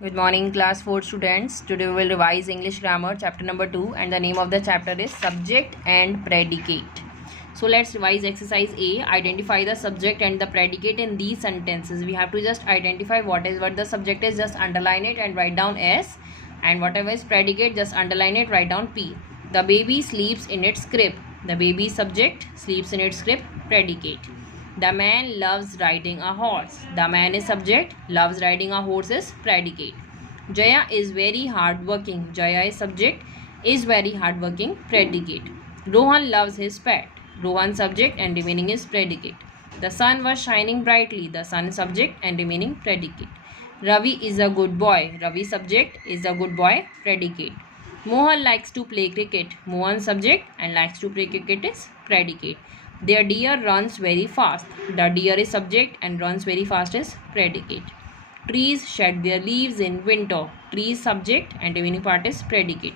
Good morning, class 4 students. Today we will revise English grammar chapter number 2 and the name of the chapter is subject and predicate. So let's revise exercise A. Identify the subject and the predicate in these sentences. We have to just identify what the subject is, just underline it and write down S, and whatever is predicate, just underline it, write down P. The baby sleeps in its crib. The baby subject, sleeps in its crib, predicate. The man loves riding a horse. The man is subject, loves riding a horse is predicate. Jaya is very hardworking. Jaya is subject, is very hardworking, predicate. Rohan loves his pet. Rohan subject and remaining is predicate. The sun was shining brightly. The sun is subject and remaining predicate. Ravi is a good boy. Ravi subject, is a good boy, predicate. Mohan likes to play cricket. Mohan subject and likes to play cricket is predicate. Their deer runs very fast. The deer is subject and runs very fast is predicate. Trees shed their leaves in winter. Trees subject and remaining part is predicate.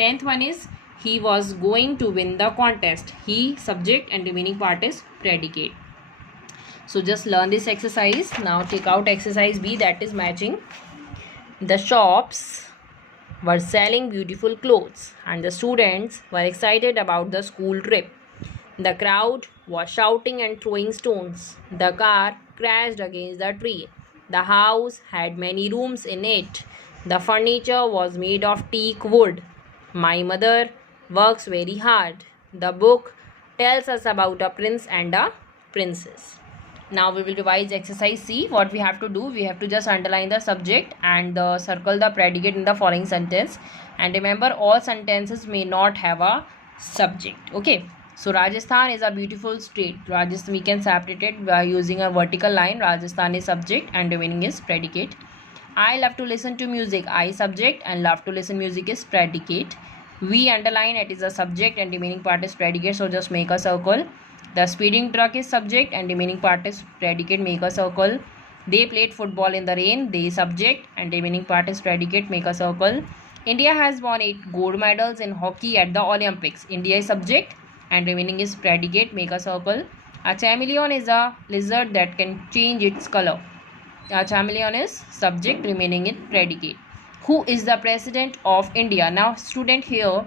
10th one is he was going to win the contest. He subject and remaining part is predicate. So just learn this exercise. Now take out exercise B, that is matching. The shops were selling beautiful clothes and the students were excited about the school trip. The crowd was shouting and throwing stones. The car crashed against the tree. The house had many rooms in it. The furniture was made of teak wood. My mother works very hard. The book tells us about a prince and a princess. Now we will revise exercise C. What we have to do, we have to just underline the subject and circle the predicate in the following sentence. And remember, all sentences may not have a subject. Okay. So Rajasthan is a beautiful state. Rajasthan, we can separate it by using a vertical line. Rajasthan is subject and remaining is predicate. I love to listen to music. I subject and love to listen music is predicate. We underline it is a subject and remaining part is predicate. So just make a circle. The speeding truck is subject and remaining part is predicate. Make a circle. They played football in the rain. They subject and remaining part is predicate. Make a circle. India has won 8 gold medals in hockey at the Olympics. India is subject and remaining is predicate. Make a circle. A chameleon is a lizard that can change its color. A chameleon is subject, remaining in predicate. Who is the president of India? Now student, here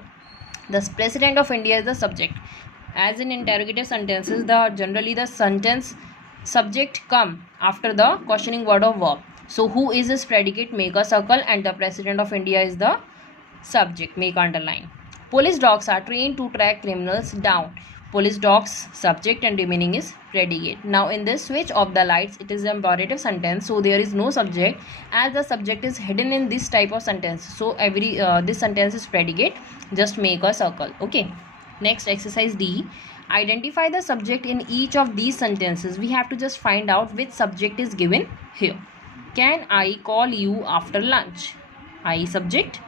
the president of India is the subject. As in interrogative sentences, generally the sentence subject come after the questioning word of verb. So who is this predicate? Make a circle, and the president of India is the subject. Make underline. Police dogs are trained to track criminals down. Police dogs subject and remaining is predicate. Now in this switch off the lights, it is an imperative sentence, so there is no subject as the subject is hidden in this type of sentence. So every this sentence is predicate. Just make a circle. Okay. Next, exercise D. Identify the subject in each of these sentences. We have to just find out which subject is given here. Can I call you after lunch? I subject.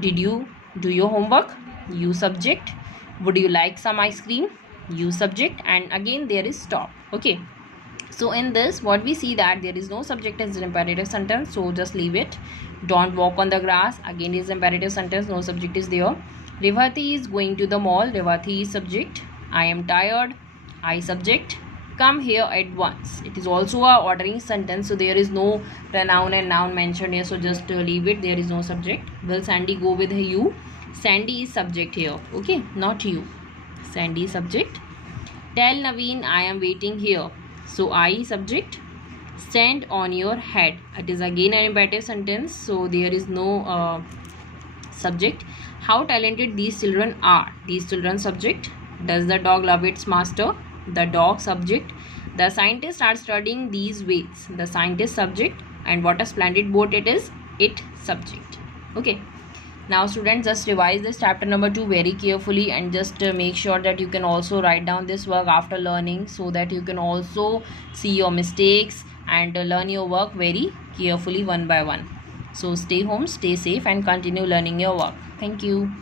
Did you do your homework? You subject. Would you like some ice cream? You subject. And again there is stop. Okay. So in this, what we see that there is no subject as an imperative sentence, so just leave it. Don't walk on the grass. Again is imperative sentence, no subject is there. Revati is going to the mall. Revati is subject. I am tired. I subject. Come here at once. It is also a ordering sentence, so there is no pronoun and noun mentioned here, so just leave it. There is no subject. Will Sandy go with you? Sandy is subject here. Okay, not you. Sandy is subject. Tell Naveen I am waiting here. So I subject. Stand on your head. It is again an imperative sentence, so there is no subject. How talented these children are. These children subject. Does the dog love its master? The dog subject. The scientists are studying these weights. The scientist subject. And what a splendid boat it is. It subject. Okay. Now students, just revise this chapter number 2 very carefully and just make sure that you can also write down this work after learning, so that you can also see your mistakes and learn your work very carefully one by one. So stay home, stay safe and continue learning your work. Thank you.